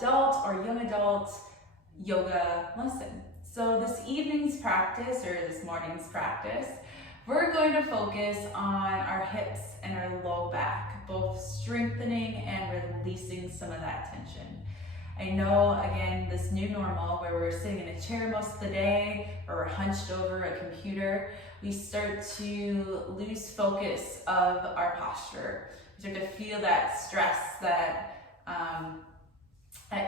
adult or young adult yoga lesson. So this evening's practice, or this morning's practice, we're going to focus on our hips and our low back, both strengthening and releasing some of that tension. I know, again, this new normal where we're sitting in a chair most of the day or we're hunched over a computer, we start to lose focus of our posture. We start to feel that stress, that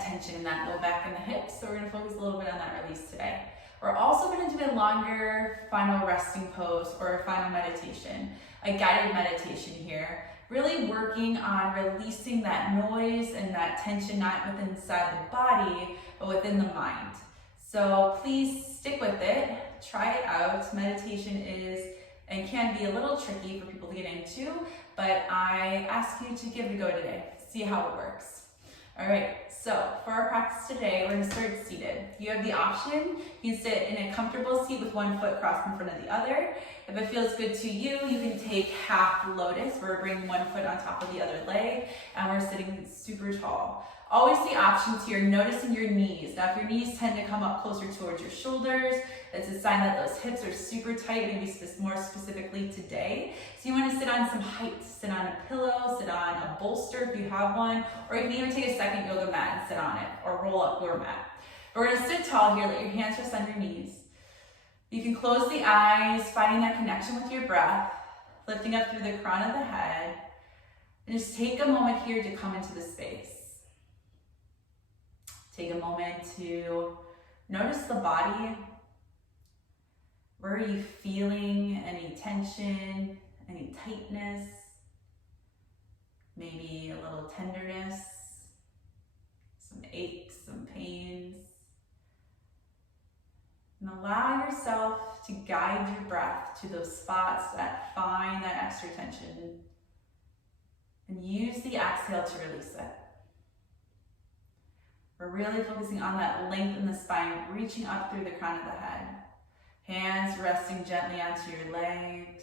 tension in that low back and the hips. So we're going to focus a little bit on that release today. We're also going to do a longer final resting pose or a final meditation, a guided meditation here. Really working on releasing that noise and that tension, not within inside the body, but within the mind. So please stick with it, try it out. Meditation is and can be a little tricky for people to get into, but I ask you to give it a go today, see how it works. All right, so for our practice today, we're gonna start seated. You have the option, you can sit in a comfortable seat with one foot crossed in front of the other. If it feels good to you, you can take half Lotus, where we're bringing one foot on top of the other leg, and we're sitting super tall. Always the options here, noticing your knees. Now, if your knees tend to come up closer towards your shoulders, it's a sign that those hips are super tight, maybe more specifically today. So you want to sit on some height, sit on a pillow, sit on a bolster if you have one, or you can even take a second yoga mat and sit on it, or roll up your mat. We're going to sit tall here, let your hands rest on your knees. You can close the eyes, finding that connection with your breath, lifting up through the crown of the head, and just take a moment here to come into the space. Take a moment to notice the body. Where are you feeling any tension, any tightness, maybe a little tenderness, some aches, some pains? And allow yourself to guide your breath to those spots that find that extra tension, and use the exhale to release it. We're really focusing on that length in the spine, reaching up through the crown of the head. Hands resting gently onto your legs.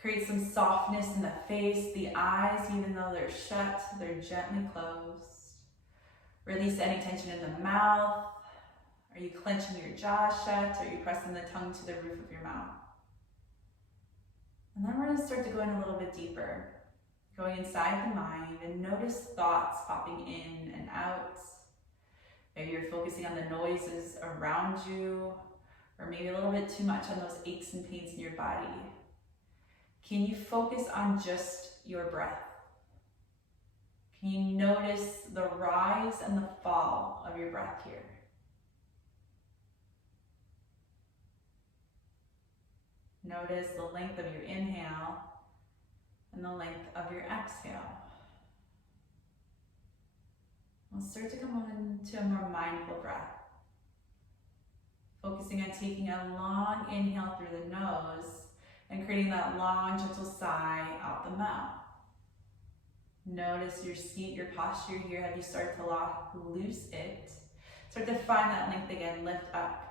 Create some softness in the face. The eyes, even though they're shut, they're gently closed. Release any tension in the mouth. Are you clenching your jaw shut? Are you pressing the tongue to the roof of your mouth? And then we're going to start to go in a little bit deeper. Going inside the mind, and notice thoughts popping in and out. Maybe you're focusing on the noises around you, or maybe a little bit too much on those aches and pains in your body. Can you focus on just your breath? Can you notice the rise and the fall of your breath here? Notice the length of your inhale and the length of your exhale. We'll start to come on to a more mindful breath. Focusing on taking a long inhale through the nose and creating that long, gentle sigh out the mouth. Notice your seat, your posture here, as you start to loose it. Start to find that length again, lift up.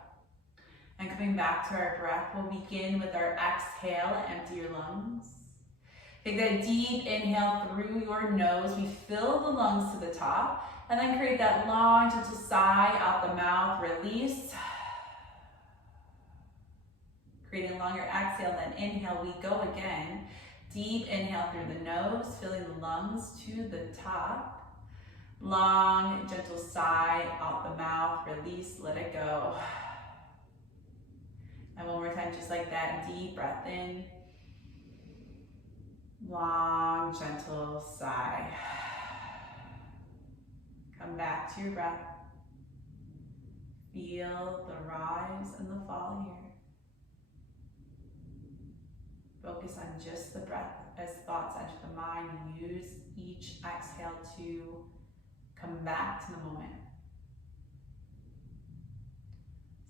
And coming back to our breath, we'll begin with our exhale, empty your lungs. Take that deep inhale through your nose. We fill the lungs to the top, and then create that long, gentle sigh out the mouth, release. Create a longer exhale, then inhale, we go again. Deep inhale through the nose, filling the lungs to the top. Long, gentle sigh out the mouth, release, let it go. And one more time, just like that, deep breath in. Long, gentle sigh. Come back to your breath. Feel the rise and the fall here. Focus on just the breath as thoughts enter the mind. Use each exhale to come back to the moment.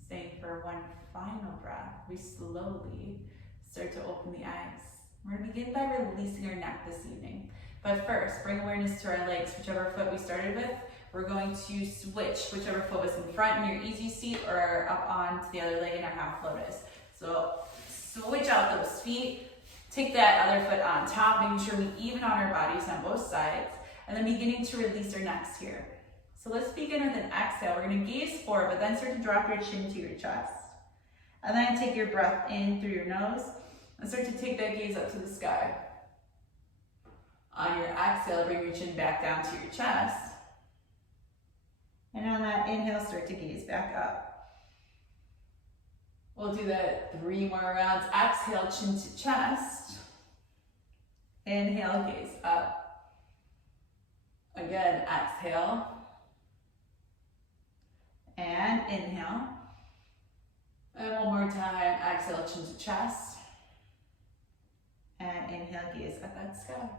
Staying for one final breath, we slowly start to open the eyes. We're going to begin by releasing our neck this evening. But first, bring awareness to our legs. Whichever foot we started with, we're going to switch whichever foot was in front in your easy seat or up onto the other leg in our half lotus. So switch out those feet. Take that other foot on top, making sure we even on our bodies on both sides. and then beginning to release our necks here. So let's begin with an exhale. We're gonna gaze forward, but then start to drop your chin to your chest. And then take your breath in through your nose and start to take that gaze up to the sky. On your exhale, bring your chin back down to your chest. And on that inhale, start to gaze back up. We'll do that 3 more rounds. Exhale, chin to chest. Inhale, gaze up. Again, exhale. And inhale. And one more time, exhale, chin to chest. And inhale, gaze at that sky.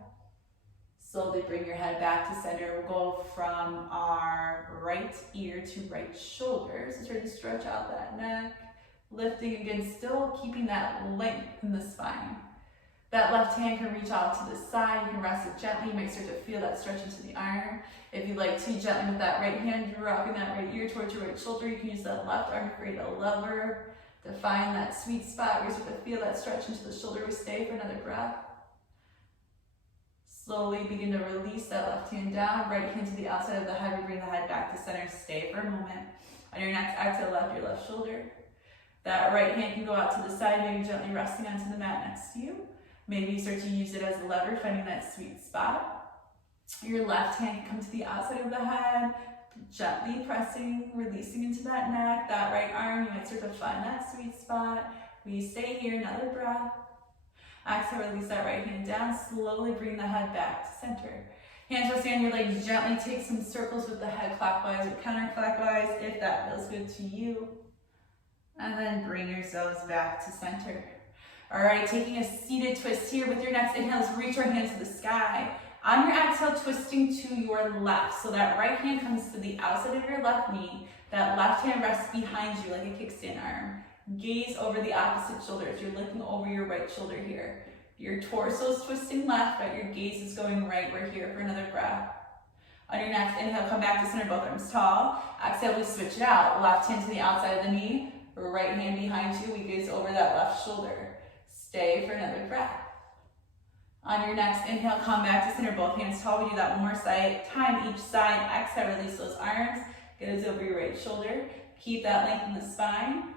Slowly bring your head back to center. We'll go from our right ear to right shoulder. So try to stretch out that neck. Lifting again, still keeping that length in the spine. That left hand can reach out to the side. You can rest it gently. You might start to feel that stretch into the arm. If you like to, gently with that right hand, you're rocking that right ear towards your right shoulder. You can use that left arm to create a lever to find that sweet spot where you start to feel that stretch into the shoulder. We stay for another breath. Slowly begin to release that left hand down, right hand to the outside of the head. We bring the head back to center. Stay for a moment. On your next exhale, left your left shoulder. That right hand can go out to the side, maybe gently resting onto the mat next to you. Maybe you start to use it as a lever, finding that sweet spot. Your left hand can come to the outside of the head, gently pressing, releasing into that neck. That right arm, you might start to find that sweet spot. We stay here, another breath. Exhale, release that right hand down. Slowly bring the head back to center. Hands resting on your legs. Gently take some circles with the head clockwise or counterclockwise if that feels good to you. And then bring yourselves back to center. All right, taking a seated twist here. With your next inhale, let's reach our hands to the sky. On your exhale, twisting to your left. So that right hand comes to the outside of your left knee. That left hand rests behind you like a kickstand arm. Gaze over the opposite shoulder. If you're looking over your right shoulder here. Your torso is twisting left, but your gaze is going right. We're here for another breath. On your next inhale, come back to center, both arms tall. Exhale, we switch it out. Left hand to the outside of the knee. Right hand behind you. We gaze over that left shoulder. Stay for another breath. On your next inhale, come back to center, both hands tall. We do that one more time each side. Exhale, release those arms. Gaze over your right shoulder. Keep that length in the spine.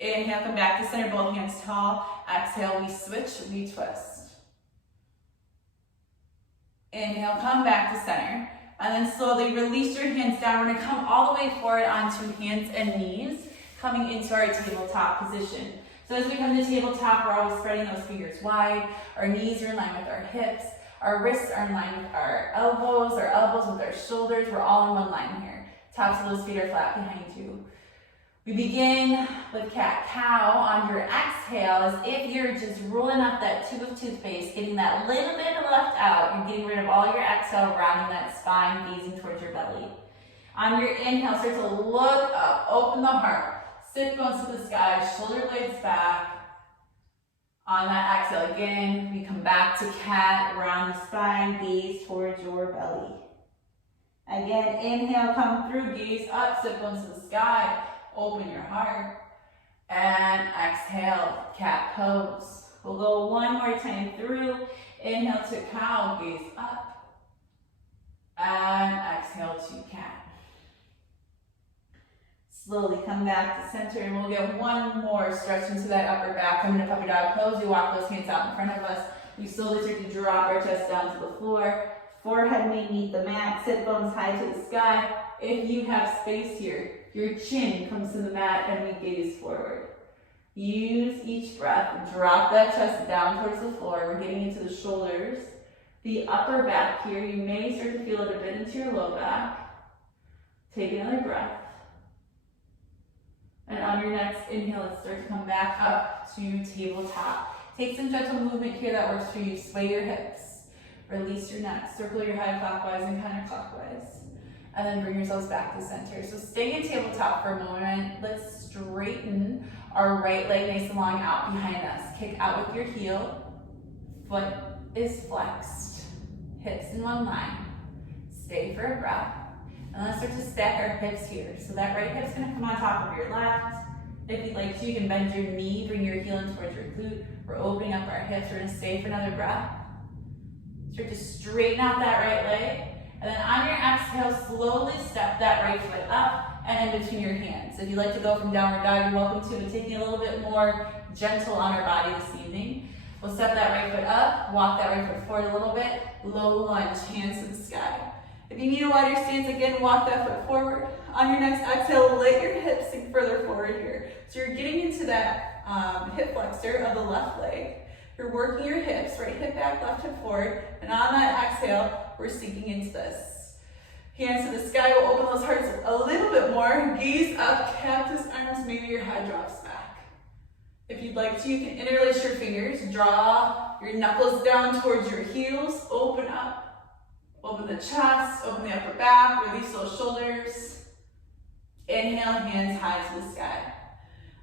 Inhale, come back to center, both hands tall. Exhale, we switch, we twist. Inhale, come back to center. And then slowly release your hands down. We're gonna come all the way forward onto hands and knees, coming into our tabletop position. So as we come to tabletop, we're always spreading those fingers wide. Our knees are in line with our hips. Our wrists are in line with our elbows with our shoulders. We're all in one line here. Tops of those feet are flat behind you. We begin with cat-cow. On your exhale, as if you're just rolling up that tube of toothpaste, getting that little bit left out. You're getting rid of all your exhale, rounding that spine, gazing towards your belly. On your inhale, start to look up, open the heart. Sit bones to the sky, shoulder blades back. On that exhale, again, we come back to cat, round the spine, gaze towards your belly. Again, inhale, come through, gaze up, sit bones to the sky. Open your heart. And exhale, cat pose. We'll go one more time through. Inhale to cow, gaze up. And exhale to cat. Slowly come back to center, and we'll get one more stretch into that upper back. Come into puppy dog pose. We walk those hands out in front of us. We slowly start to drop our chest down to the floor. Forehead may meet the mat. Sit bones high to the sky. If you have space here, your chin comes to the mat and we gaze forward. Use each breath. Drop that chest down towards the floor. We're getting into the shoulders. The upper back here, you may start to feel it a bit into your low back. Take another breath. And on your next inhale, let's start to come back up to tabletop. Take some gentle movement here that works for you. Sway your hips. Release your neck. Circle your head clockwise and counterclockwise. And then bring yourselves back to center. So stay in tabletop for a moment. Let's straighten our right leg nice and long out behind us. Kick out with your heel. Foot is flexed. Hips in one line. Stay for a breath. And let's start to stack our hips here. So that right hip's gonna come on top of your left. If you'd like to, you can bend your knee, bring your heel in towards your glute. We're opening up our hips. We're gonna stay for another breath. Start to straighten out that right leg. And then on your exhale, slowly step that right foot up and in between your hands. If you'd like to go from downward dog, you're welcome to, but taking a little bit more gentle on our body this evening. We'll step that right foot up, walk that right foot forward a little bit, low lunge, hands to the sky. If you need a wider stance, again, walk that foot forward. On your next exhale, let your hips sink further forward here. So you're getting into that hip flexor of the left leg. You're working your hips, right hip back, left hip forward, and on that exhale, we're sinking into this. Hands to the sky, we'll open those hearts a little bit more. Gaze up, cactus arms, maybe your head drops back. If you'd like to, you can interlace your fingers, draw your knuckles down towards your heels, open up, open the chest, open the upper back, release those shoulders. Inhale, hands high to the sky.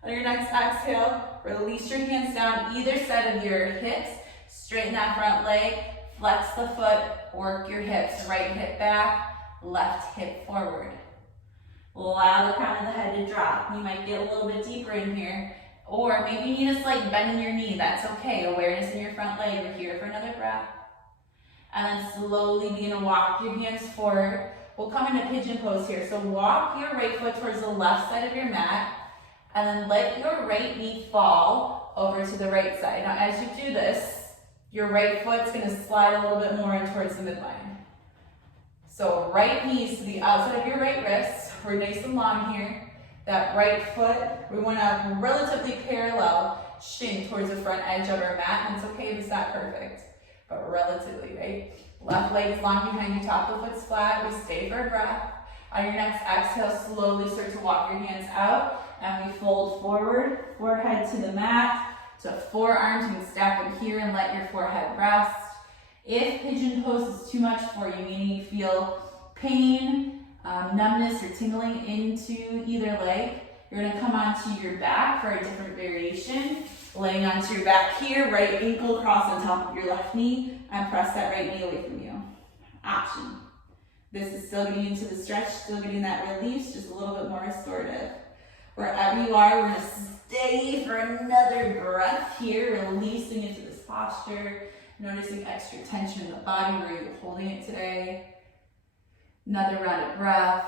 On your next exhale, release your hands down either side of your hips, straighten that front leg, flex the foot, work your hips, right hip back, left hip forward. Allow the crown of the head to drop. You might get a little bit deeper in here, or maybe you need a slight bend in your knee. That's okay. Awareness in your front leg. We're here for another breath. And then slowly begin to walk your hands forward. We'll come into pigeon pose here. So walk your right foot towards the left side of your mat, and then let your right knee fall over to the right side. Now as you do this, your right foot's gonna slide a little bit more in towards the midline. So right knees to the outside of your right wrist. We're nice and long here. That right foot, we want to relatively parallel shin towards the front edge of our mat. And it's okay if it's not perfect, but relatively, right? Left leg is long behind you, top of the foot's flat. We stay for a breath. On your next exhale, slowly start to walk your hands out. And we fold forward, forehead to the mat. So forearms, you can stack them here and let your forehead rest. If pigeon pose is too much for you, meaning you feel pain, numbness or tingling into either leg, you're going to come onto your back for a different variation. Laying onto your back here, right ankle cross on top of your left knee, and press that right knee away from you. Option. This is still getting into the stretch, still getting that release, just a little bit more restorative. Wherever you are, we're going to stay for another breath here, releasing into this posture, noticing extra tension in the body where you're holding it today. Another round of breath.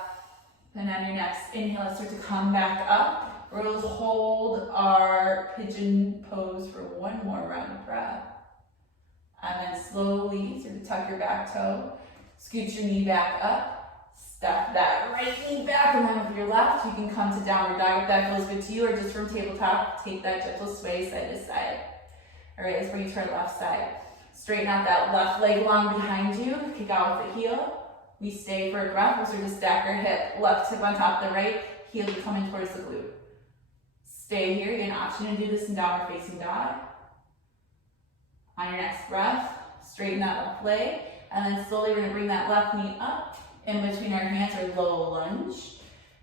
And on your next inhale, let's start to come back up. We'll hold our pigeon pose for one more round of breath. And then slowly sort of tuck your back toe, scoot your knee back up, step that right knee back, and then with your left, you can come to downward dog if that feels good to you, or just from tabletop, take that gentle sway side to side. All right, let's bring you to our left side. Straighten out that left leg long behind you, kick out with the heel. We stay for a breath. We'll sort of stack our hip, left hip on top of the right, heel coming towards the glute. Stay here. You get an option to do this in downward facing dog. On your next breath, straighten that left leg, and then slowly we're going to bring that left knee up in between our hands, or low lunge.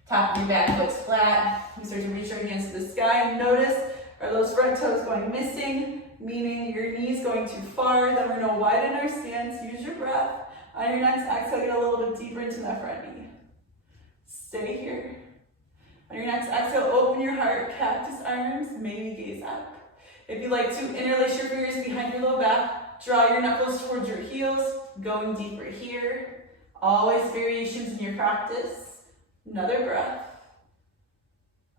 Top of your back foot's flat. We start to reach our hands to the sky. Notice, are those front toes going missing? Meaning your knees going too far. Then we're going to widen our stance. Use your breath. On your next exhale, get a little bit deeper into that front knee. Stay here. On your next exhale, open your heart, cactus arms, maybe gaze up. If you like to interlace your fingers behind your low back, draw your knuckles towards your heels, going deeper here. Always variations in your practice. Another breath.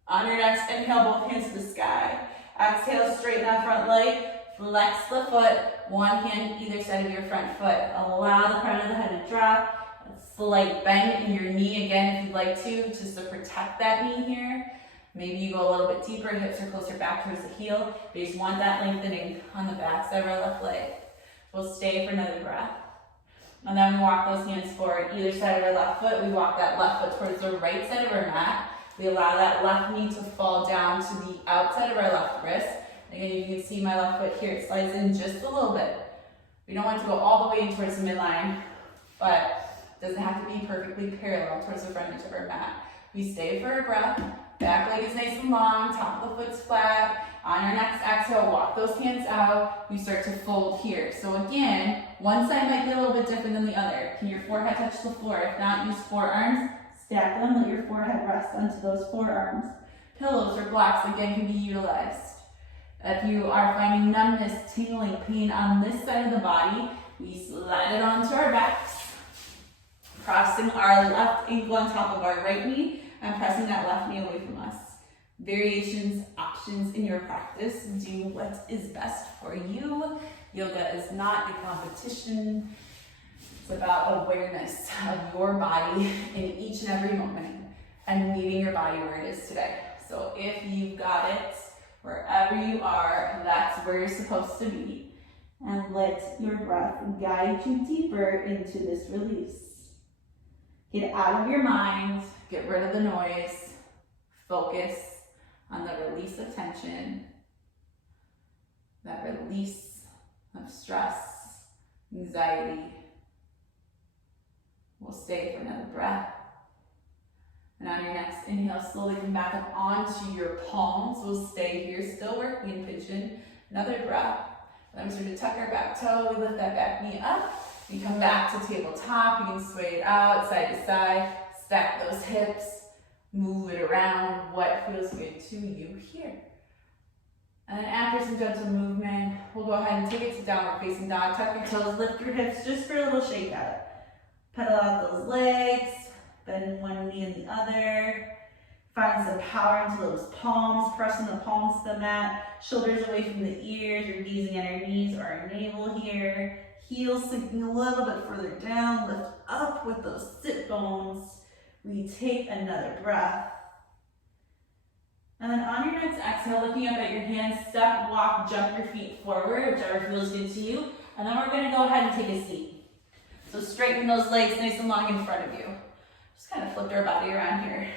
On your next inhale, both hands to the sky. Exhale, straighten that front leg. Flex the foot, one hand either side of your front foot. Allow the crown of the head to drop. A slight bend in your knee again if you'd like to, just to protect that knee here. Maybe you go a little bit deeper, hips are closer back towards the heel. We just want that lengthening on the back side of our left leg. We'll stay for another breath. And then we walk those hands forward, either side of our left foot. We walk that left foot towards the right side of our mat. We allow that left knee to fall down to the outside of our left wrist. Again, you can see my left foot here, it slides in just a little bit. We don't want to go all the way in towards the midline, but it doesn't have to be perfectly parallel towards the front edge of our mat. We stay for a breath, back leg is nice and long, top of the foot's flat. On your next exhale, walk those hands out. We start to fold here. So again, one side might be a little bit different than the other. Can your forehead touch the floor? If not, use forearms, stack them, let your forehead rest onto those forearms. Pillows or blocks, again, can be utilized. If you are finding numbness, tingling, pain on this side of the body, We slide it onto our backs, crossing our left ankle on top of our right knee and pressing that left knee away from us. Variations, options in your practice. Do what is best for you. Yoga is not a competition. It's about awareness of your body in each and every moment and meeting your body where it is today. So if you've got it, wherever you are, that's where you're supposed to be. And let your breath guide you deeper into this release. Get out of your mind, get rid of the noise, focus on the release of tension, that release of stress, anxiety. We'll stay for another breath. And on your next inhale, slowly come back up onto your palms. We'll stay here, still working in pigeon. Another breath. Then we start to tuck our back toe. We lift that back knee up. We come back to tabletop. You can sway it out, side to side. Stack those hips. Move it around. What feels good to you here? And then after some gentle movement, we'll go ahead and take it to downward facing dog. Tuck your toes, lift your hips just for a little shake out. Pedal out those legs. Bend one knee and the other. Find some power into those palms, pressing the palms to the mat. Shoulders away from the ears. You're gazing at our knees or our navel here. Heels sinking a little bit further down. Lift up with those sit bones. We take another breath. And then on your next exhale, looking up at your hands, step, walk, jump your feet forward, whichever feels good to you. And then we're gonna go ahead and take a seat. So straighten those legs nice and long in front of you. Just kind of flip our body around here.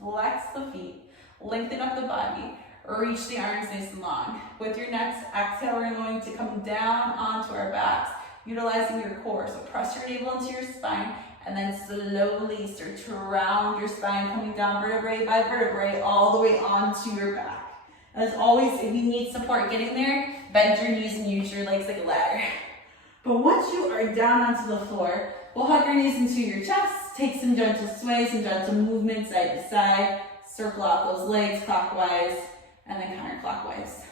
Flex the feet, lengthen up the body, reach the arms nice and long. With your next exhale, we're going to come down onto our backs, utilizing your core. So press your navel into your spine, and then slowly start to round your spine, coming down vertebrae by vertebrae, all the way onto your back. As always, if you need support getting there, bend your knees and use your legs like a ladder. But once you are down onto the floor, we'll hug your knees into your chest, take some gentle sway, some gentle movement side to side, circle out those legs clockwise and then counterclockwise.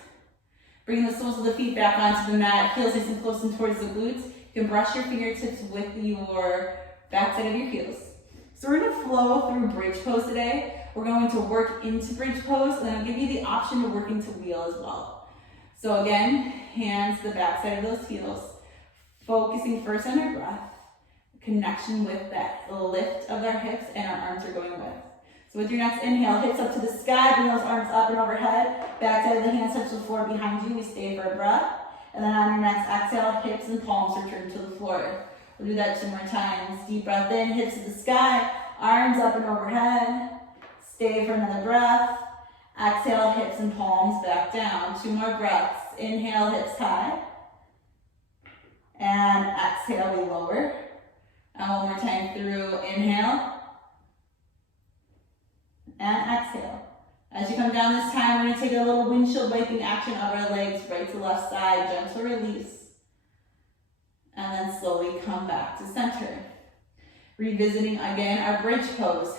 Bring the soles of the feet back onto the mat, heels nice and close and towards the glutes. You can brush your fingertips with your backside of your heels. So we're gonna flow through bridge pose today. We're going to work into bridge pose, and then I'll give you the option to work into wheel as well. So again, hands to the backside of those heels, focusing first on our breath, connection with that lift of our hips and our arms are going with. So with your next inhale, hips up to the sky, bring those arms up and overhead, backside of the hands touch the floor behind you, we stay for a breath. And then on your next exhale, hips and palms return to the floor. We'll do that 2 more times. Deep breath in, hips to the sky, arms up and overhead. Stay for another breath. Exhale, hips and palms back down. 2 more breaths. Inhale, hips high. And exhale, we lower. And 1 more time through. Inhale. And exhale. As you come down this time, we're going to take a little windshield wiping action of our legs, right to left side, gentle release. And then slowly come back to center. Revisiting again our bridge pose.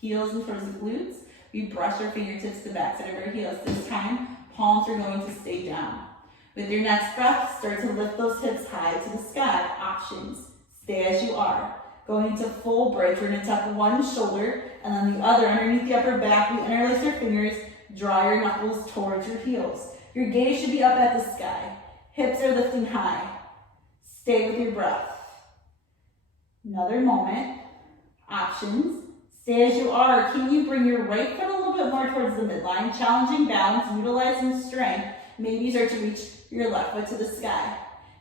Heels in towards the glutes. We brush our fingertips to the backside of our heels. This time, palms are going to stay down. With your next breath, start to lift those hips high to the sky. Options. Stay as you are. Going to full bridge. We're going to tuck one shoulder and then the other underneath the upper back. We interlace your fingers. Draw your knuckles towards your heels. Your gaze should be up at the sky. Hips are lifting high. Stay with your breath. Another moment. Options. Stay as you are. Can you bring your right foot a little bit more towards the midline? Challenging balance, utilizing strength. Maybe start to reach your left foot to the sky.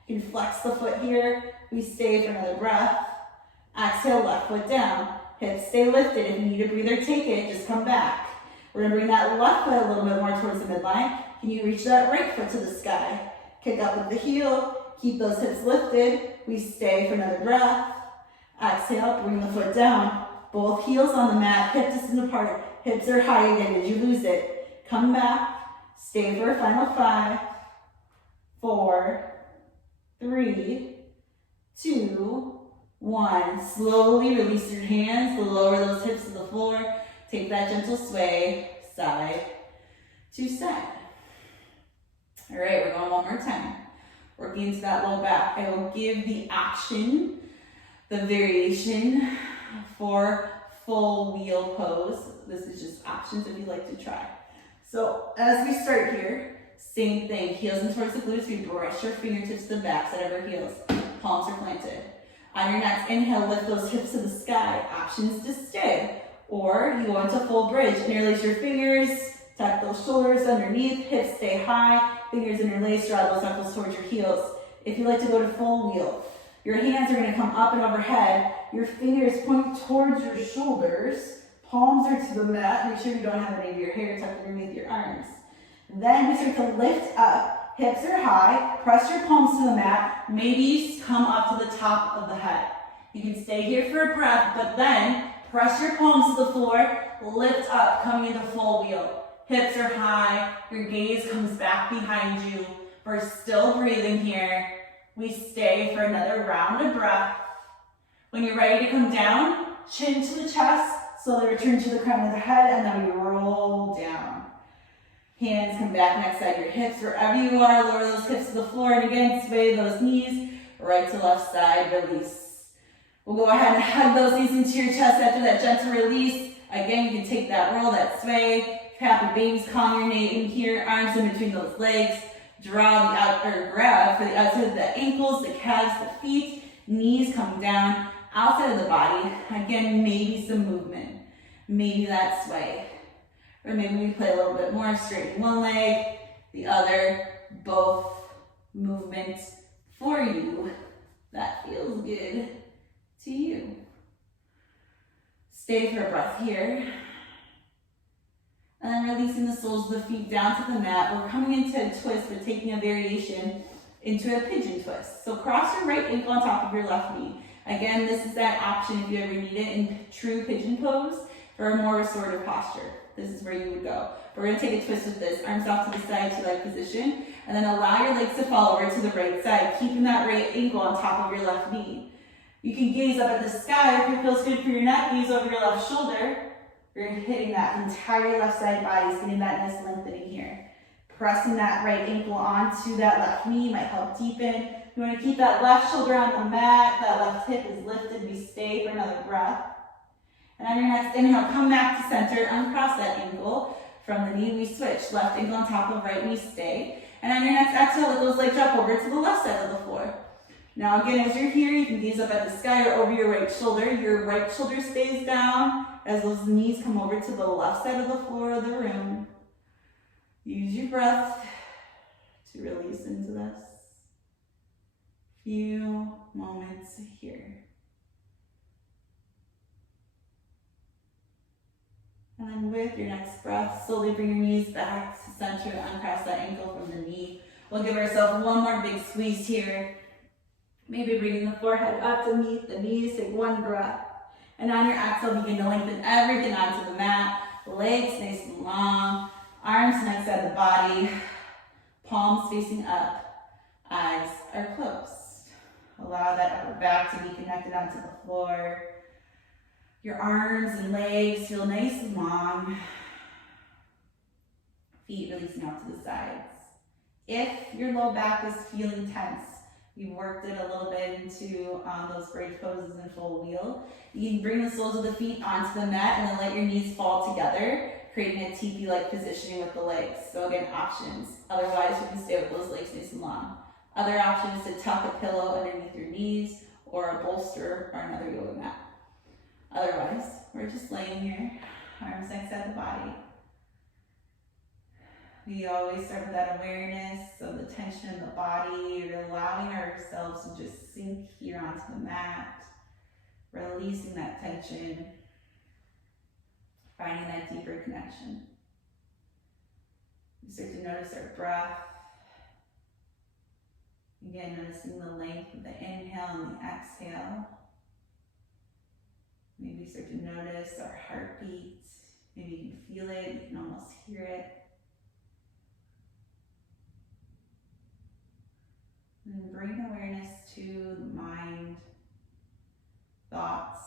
You can flex the foot here. We stay for another breath. Exhale, left foot down. Hips stay lifted. If you need a breather, take it. Just come back. We're going to bring that left foot a little bit more towards the midline. Can you reach that right foot to the sky? Kick up with the heel. Keep those hips lifted. We stay for another breath. Exhale, bring the foot down. Both heels on the mat, hip distance apart. Hips are high again. Did you lose it? Come back. Stay for a final 5, 4, 3, 2, 1. Slowly release your hands. Lower those hips to the floor. Take that gentle sway, side to side. All right, we're going 1 more time. working into that low back. I will give the option, the variation for full wheel pose. This is just options if you'd like to try. So as we start here, same thing, heels in towards the glutes, we brush your fingertips to the backside of our heels, palms are planted. On your next inhale, lift those hips to the sky, options to stay. Or you go into full bridge, interlace your fingers, tuck those shoulders underneath, hips stay high, fingers interlace, draw those knuckles towards your heels. If you like to go to full wheel, your hands are gonna come up and overhead, your fingers point towards your shoulders, palms are to the mat, make sure you don't have any of your hair tucked underneath your arms. Then we start to lift up, hips are high, press your palms to the mat, maybe come up to the top of the head. You can stay here for a breath, but then press your palms to the floor, lift up, coming into full wheel. Hips are high, your gaze comes back behind you. We're still breathing here. We stay for another round of breath. When you're ready to come down, chin to the chest, slowly return to the crown of the head, and then we roll down. Hands come back next side your hips, wherever you are, lower those hips to the floor, and again, sway those knees, right to left side, release. We'll go ahead and hug those knees into your chest after that gentle release. Again, you can take that roll, that sway, happy babies, congregating here, arms in between those legs, draw the out, or grab for the outside of the ankles, the calves, the feet, knees come down, outside of the body. Again, maybe some movement, maybe that sway. Or maybe we play a little bit more, straighten one leg, the other, both movements for you. That feels good to you. Stay for a breath here. And then releasing the soles of the feet down to the mat. We're coming into a twist, but taking a variation into a pigeon twist. So cross your right ankle on top of your left knee. Again, this is that option if you ever need it in true pigeon pose for a more restorative posture. This is where you would go. But we're gonna take a twist with this, arms off to the side to leg position, and then allow your legs to fall over to the right side, keeping that right ankle on top of your left knee. You can gaze up at the sky if it feels good for your neck, gaze over your left shoulder. You're hitting that entire left side body, getting that nice lengthening here. Pressing that right ankle onto that left knee might help deepen. You wanna keep that left shoulder on the mat, that left hip is lifted, we stay for another breath. And on your next inhale, come back to center, uncross that ankle. From the knee, we switch. Left ankle on top of right knee, stay. And on your next exhale, let those legs drop over to the left side of the floor. Now again, as you're here, you can gaze up at the sky or over your right shoulder. Your right shoulder stays down as those knees come over to the left side of the floor of the room. Use your breath to release into this. Few moments here. And then with your next breath, slowly bring your knees back to center, uncross that ankle from the knee. We'll give ourselves one more big squeeze here. Maybe bringing the forehead up to meet the knees, take one breath. And on your exhale, begin to lengthen everything onto the mat. Legs nice and long, arms next side of the body, palms facing up, eyes are closed. Allow that upper back to be connected onto the floor. Your arms and legs feel nice and long. Feet releasing out to the sides. If your low back is feeling tense, you've worked it a little bit into those bridge poses and full wheel. You can bring the soles of the feet onto the mat and then let your knees fall together, creating a teepee-like positioning with the legs. So again, options. Otherwise, you can stay with those legs nice and long. Other option is to tuck a pillow underneath your knees or a bolster or another yoga mat. Otherwise, we're just laying here, arms next side of the body. We always start with that awareness of the tension in the body, allowing ourselves to just sink here onto the mat, releasing that tension, finding that deeper connection. We start to notice our breath. Again, noticing the length of the inhale and the exhale. Maybe start to notice our heartbeat. Maybe you can feel it, you can almost hear it. And bring awareness to the mind, thoughts,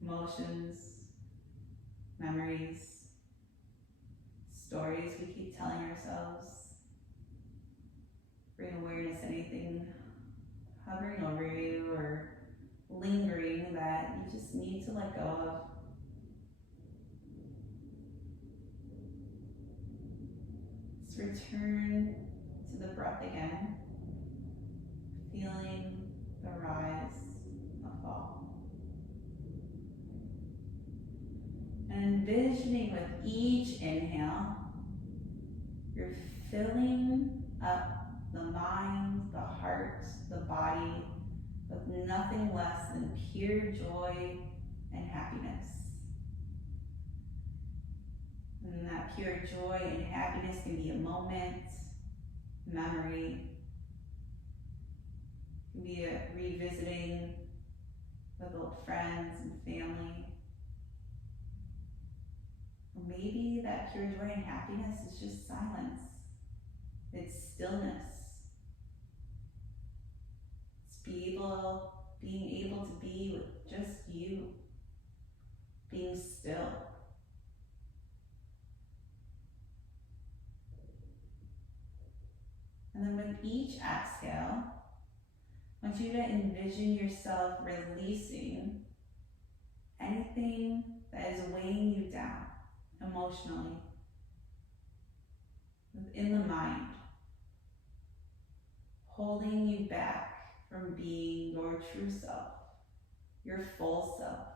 emotions, memories, stories we keep telling ourselves. Bring awareness to anything hovering over you or lingering that you just need to let go of. Just return to the breath again, feeling the rise and fall. And envisioning with each inhale, you're filling up the mind, the heart, the body with nothing less than pure joy and happiness. And that pure joy and happiness can be a moment, memory, can be a revisiting with old friends and family. Or maybe that pure joy and happiness is just silence. It's stillness. It's being able to be with just you, being still. And then with each exhale, I want you to envision yourself releasing anything that is weighing you down emotionally, within the mind, holding you back from being your true self, your full self.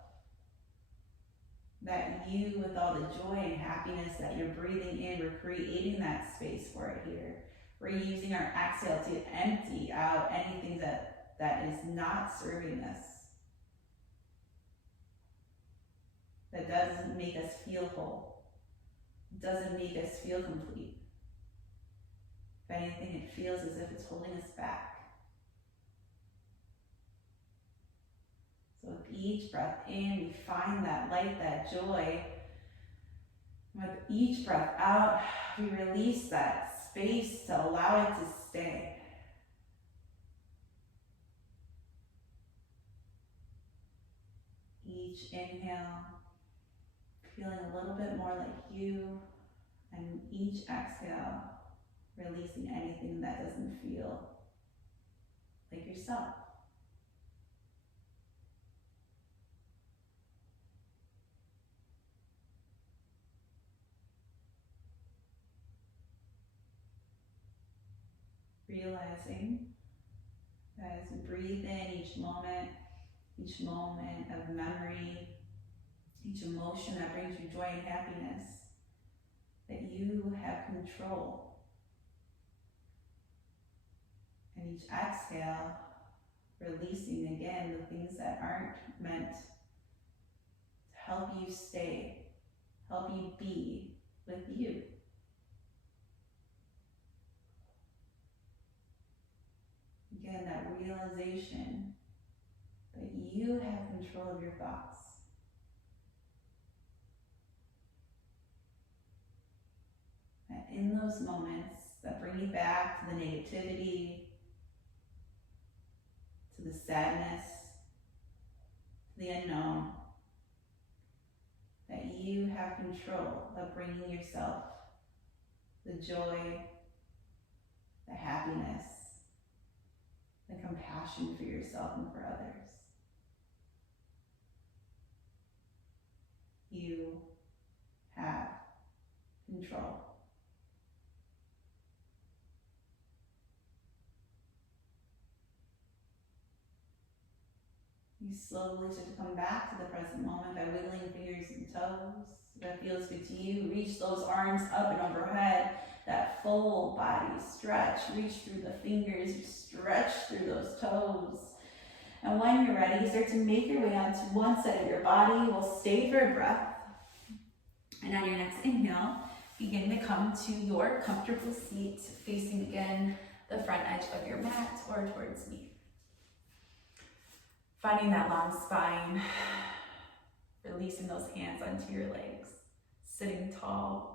That you, with all the joy and happiness that you're breathing in, we're creating that space for it here. We're using our exhale to empty out anything that is not serving us, that doesn't make us feel whole, doesn't make us feel complete. If anything, it feels as if it's holding us back. So with each breath in, we find that light, that joy. With each breath out, we release that space to allow it to stay. Each inhale, feeling a little bit more like you, and each exhale, releasing anything that doesn't feel like yourself. Realizing that as you breathe in each moment of memory, each emotion that brings you joy and happiness, that you have control. And each exhale, releasing again the things that aren't meant to help you stay, help you be with you. Again, that realization that you have control of your thoughts. That in those moments that bring you back to the negativity, to the sadness, to the unknown, that you have control of bringing yourself the joy, the happiness, the compassion for yourself and for others. You have control. You slowly start to come back to the present moment by wiggling fingers and toes. If that feels good to you, reach those arms up and overhead. That full body stretch, reach through the fingers, stretch through those toes. And when you're ready, start to make your way onto one side of your body. We'll stay for a breath. And on your next inhale, begin to come to your comfortable seat, facing again the front edge of your mat or towards me. Finding that long spine, releasing those hands onto your legs, sitting tall.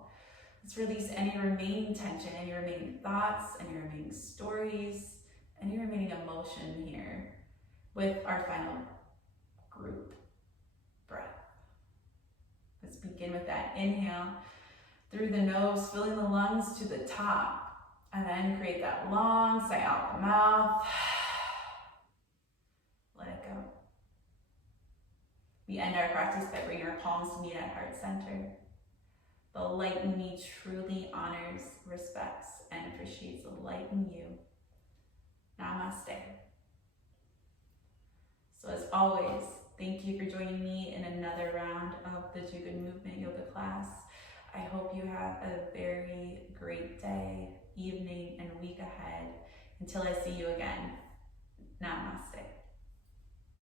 Let's release any remaining tension, any remaining thoughts, any remaining stories, any remaining emotion here with our final group breath. Let's begin with that inhale through the nose, filling the lungs to the top. And then create that long sigh out the mouth. Let it go. We end our practice by bringing our palms to meet at heart center. The light in me truly honors, respects, and appreciates the light in you. Namaste. So as always, thank you for joining me in another round of the Do Good Movement Yoga class. I hope you have a very great day, evening, and week ahead. Until I see you again, namaste.